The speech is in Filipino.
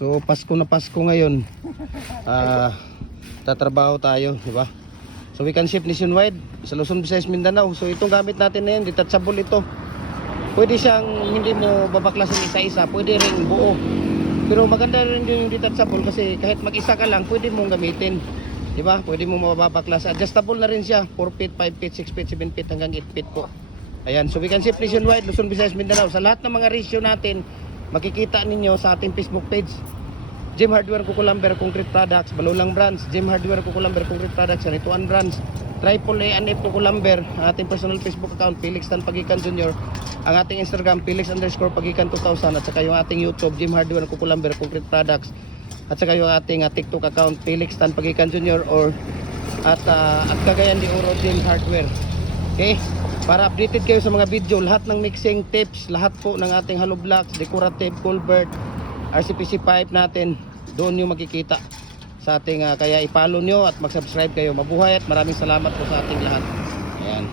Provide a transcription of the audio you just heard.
So Pasko na Pasko ngayon. Tatrabaho tayo, di ba? So we can ship nationwide sa Luzon, Visayas, Mindanao. So itong gamit natin na yan, detachable ito. Pwede siyang hindi mo babaklasin isa-isa, pwede rin buo. Pero maganda rin yung detachable kasi kahit mag-isa ka lang, pwede mong gamitin. Di ba? Pwede mong mababaklas. Adjustable na rin siya. 4 feet, 5 feet, 6 feet, 7 feet hanggang 8 feet po. Ayan, so we can ship nationwide, Luzon, Visayas, Mindanao. Sa lahat ng mga ratio natin, makikita ninyo sa ating Facebook page. Gem Hardware Kukulamber Concrete Products, Balulang Brands, Gem Hardware Kukulamber Concrete Products, Sanituan Brands, Triple A and F Kukulamber, ang ating personal Facebook account, Felix Tan Pagikan Jr., ang ating Instagram, Felix_Pagikan 2000, at saka yung ating YouTube, Gem Hardware Kukulamber Concrete Products, at saka yung ating TikTok account, Felix Tan Pagikan Jr. at Cagayan de Oro Gem Hardware. Okay? Para updated kayo sa mga video, lahat ng mixing tips, lahat po ng ating hollow blocks, decorative, culvert, RCPC pipe natin, doon nyo makikita sa ating kaya i-follow nyo at mag-subscribe kayo. Mabuhay at maraming salamat po sa ating lahat. Ayan.